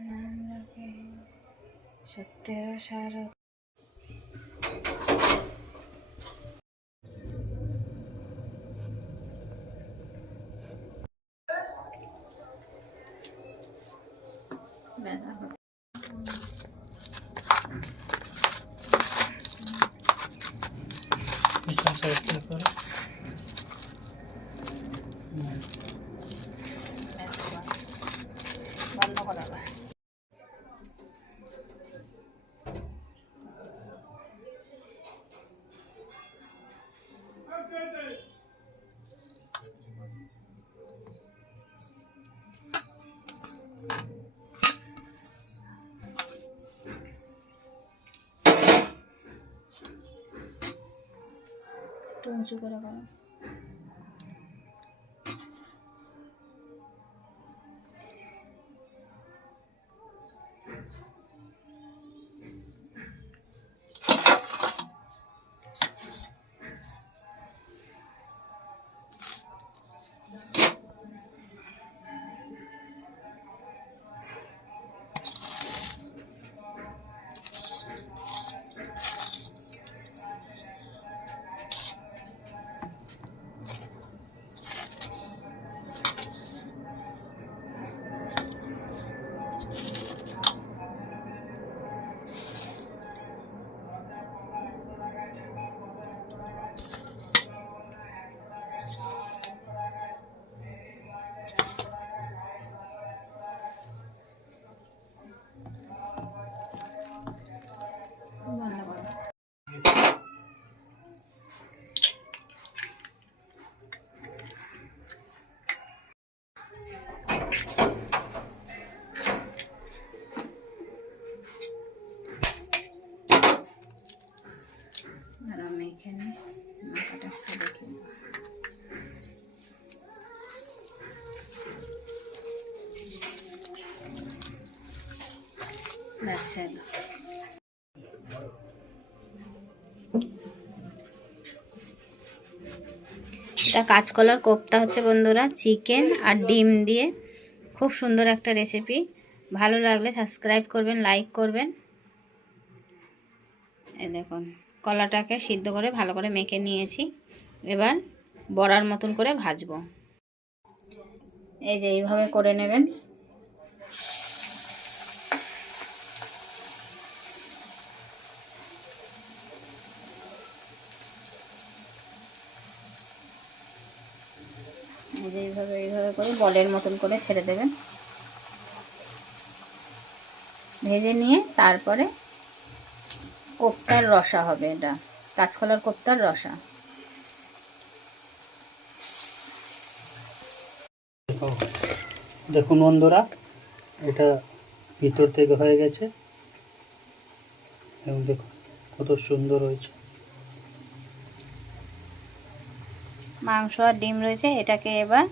नाम रखे सत्य सार উঁচু করে করো। নেব। ব্যাস, হলো। এটা কাঁচকলার কোপ্তা হচ্ছে বন্ধুরা, চিকেন আর ডিম দিয়ে। খুব সুন্দর একটা রেসিপি ভালো লাগলে সাবস্ক্রাইব করবেন লাইক করবেন। এই দেখুন। কলাটাকে সিদ্ধ করে ভালো করে মেখে নিয়েছি। এবার বড়ার মতন করে ভাজবো। এই যে এইভাবে করে নেবেন। এইভাবে এইভাবে করে বলের মতন করে ছেড়ে দেবেন। ভেজে নিয়ে তারপরে কোপ্তার রসা হবে এটা। কাঁচকলার কোপ্তার রসা। দেখুন বন্ধুরা এটা ভিতর থেকে হয়ে গেছে। এবং দেখুন কত সুন্দর হয়েছে। মাংস আর ডিম রয়েছে এটাকে এবার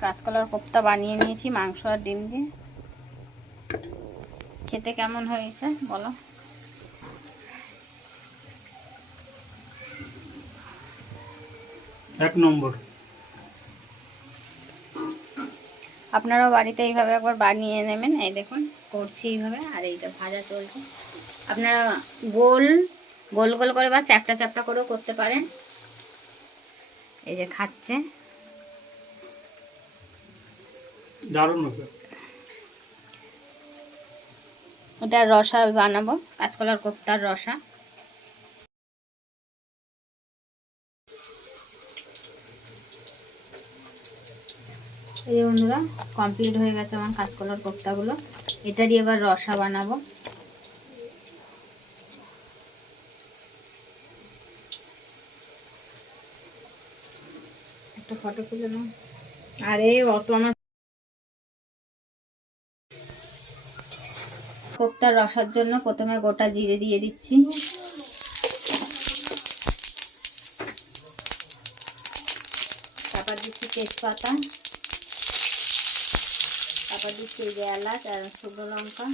কাঁচকলার কোপ্তা বানিয়ে নিয়েছি মাংস আর ডিম দিয়ে। খেতে কেমন হয়েছে? বলো। এক নম্বর। আপনারাও বাড়িতে এইভাবে একবার বানিয়ে নেবেন। এই দেখুন করছি এইভাবে আর এইটা ভাজা চলছে। আপনারা গোল গোল গোল করে বা চ্যাপটা চ্যাপটা করেও করতে পারেন। এই যে খাচ্ছে। দারুণ হবে। ওটা রসা বানাবো। কাঁচকলার কোপ্তার রসা। এই যে বন্ধুরা কমপ্লিট হয়ে গেছে আমার কাঁচকলার কোপ্তাগুলো। এটারই এবার রসা বানাবো। একটা ফটো তুলে নাও। আরে, অত আমার কোপ্তার রসার জন্য প্রথমে গোটা জিরে দিয়ে দিচ্ছি। তারপর দিচ্ছি তেজপাতা। তারপর দিচ্ছি যে এলাচ আর শুকনো লঙ্কা।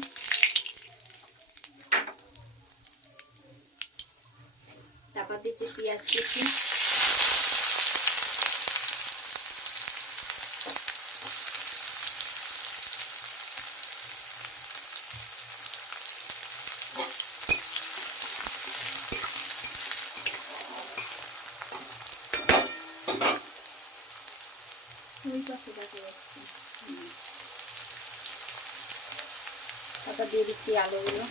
তারপর দিচ্ছি পেঁয়াজ কুচি। দেখা দিয়ে দিচ্ছি আলুগুলো।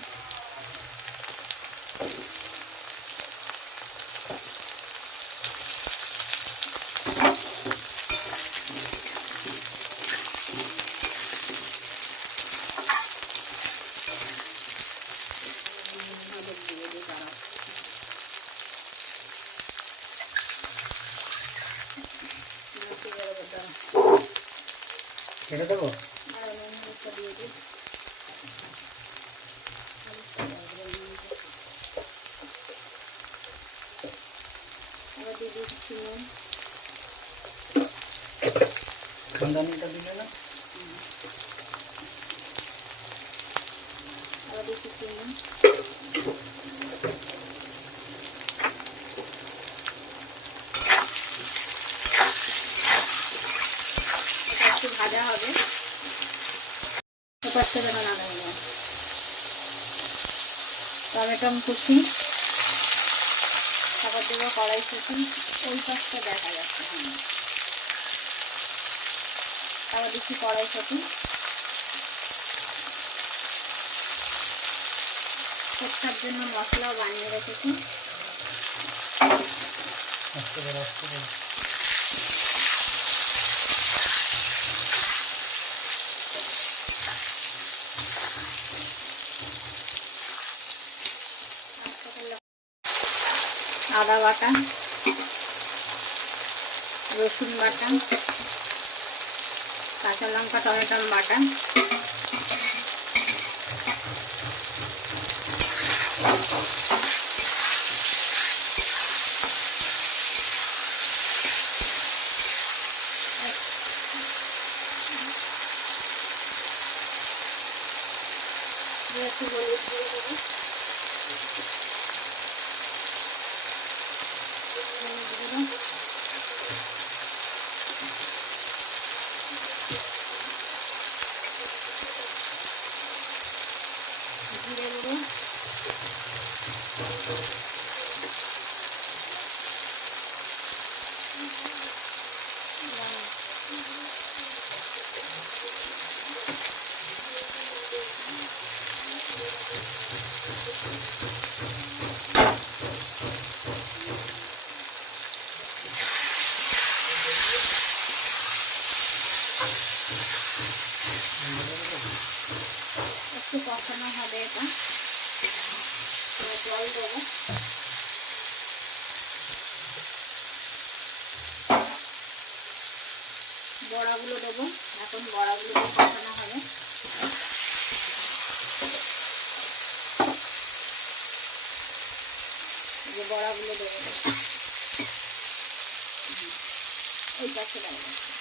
দিচ্ছি নুন খানদানিটা দিলে না? আবার দিচ্ছি নুন এটা একটু ভাজা হবে না। লাগবে টমেটো কুচি, তারপর দেবো কড়াই কুচি ওই পাশটা দেখা যাচ্ছে তারপর দিচ্ছি কড়াই কুচি জন্য মশলাও বানিয়ে রেখেছি আস্তে করে আস্তে করে আদা বাটা রসুন বাটা কাঁচা লঙ্কা টমেটো বাটা বড়াগুলো দেবো। এখন বড়াগুলো কষানো হবে। যে বড়াগুলো দেবো। এই পাশে দেবো।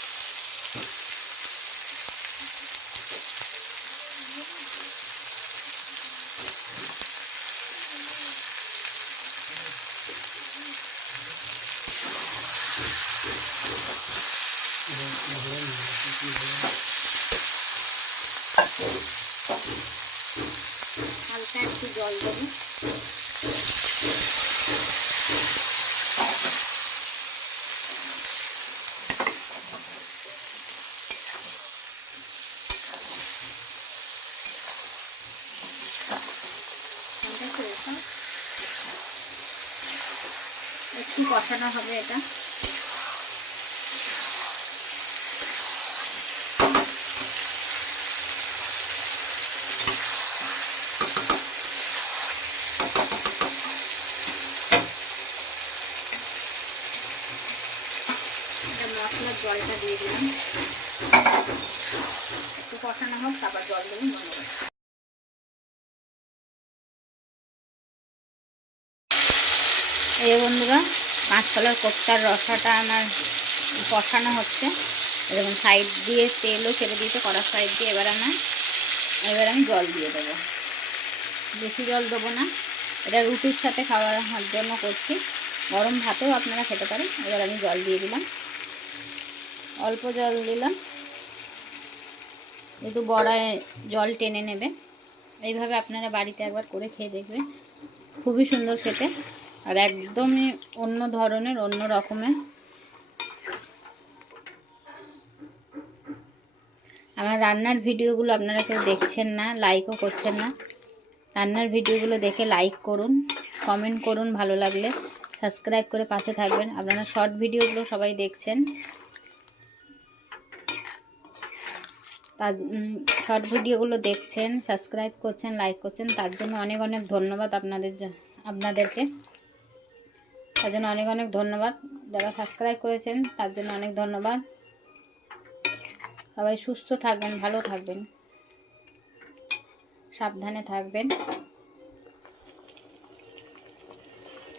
হালকা একটু জল দেবো? একটু কষানো হবে এটা জলটা দিয়ে দিলাম। একটু কষানো হোক, তারপর জল দেবেন করে এই বন্ধুরা কাঁচকলার কোপ্তার রসাটা আমার কষানো হচ্ছে। এরকম সাইড দিয়ে তেলও ছেড়ে দিয়েছে কড়ার সাইড দিয়ে। এবার আমার, এবার আমি জল দিয়ে দেবো। বেশি জল দেবো না। এটা রুটির সাথে খাওয়ার জন্য করছি। গরম ভাতেও আপনারা খেতে পারেন। এবার আমি জল দিয়ে দিলাম। অল্প জল দিলাম। যেহেতু বড়ায় জল টেনে নেবে, এইভাবে আপনারা বাড়িতে একবার করে খেয়ে দেখবেন। খুবই সুন্দর খেতে, আর একদমই অন্য ধরনের, অন্য রকমের। আমার রান্নার ভিডিওগুলো আপনারা কেউ দেখছেন না লাইকও করছেন না, রান্নার ভিডিওগুলো দেখে লাইক করুন কমেন্ট করুন, ভালো লাগলে সাবস্ক্রাইব করে পাশে থাকবেন। আপনারা শর্ট ভিডিওগুলো সবাই দেখছেন। তার শর্ট ভিডিওগুলো দেখছেন সাবস্ক্রাইব করছেন লাইক করছেন, তার জন্য অনেক অনেক ধন্যবাদ আপনাদের আপনাদেরকে। তার জন্য অনেক অনেক ধন্যবাদ। যারা সাবস্ক্রাইব করেছেন, তার জন্য অনেক ধন্যবাদ। সবাই সুস্থ থাকবেন, ভালো থাকবেন। সাবধানে থাকবেন।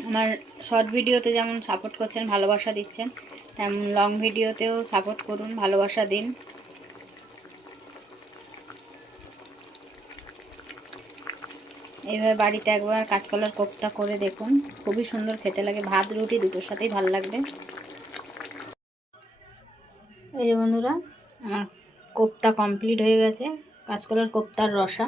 আমার শর্ট ভিডিওতে যেমন সাপোর্ট করছেন, ভালোবাসা দিচ্ছেন, তেমন লং ভিডিওতেও সাপোর্ট করুন, ভালোবাসা দিন। এইভাবে বাড়িতে একবার কাঁচকলার কোপ্তা করে দেখুন। খুবই সুন্দর খেতে লাগে। ভাত, রুটি দুটোর সাথেই ভালো লাগবে। এই যে বন্ধুরা, আমার কোপ্তা কমপ্লিট হয়ে গেছে। কাঁচকলার কোপ্তার রসা।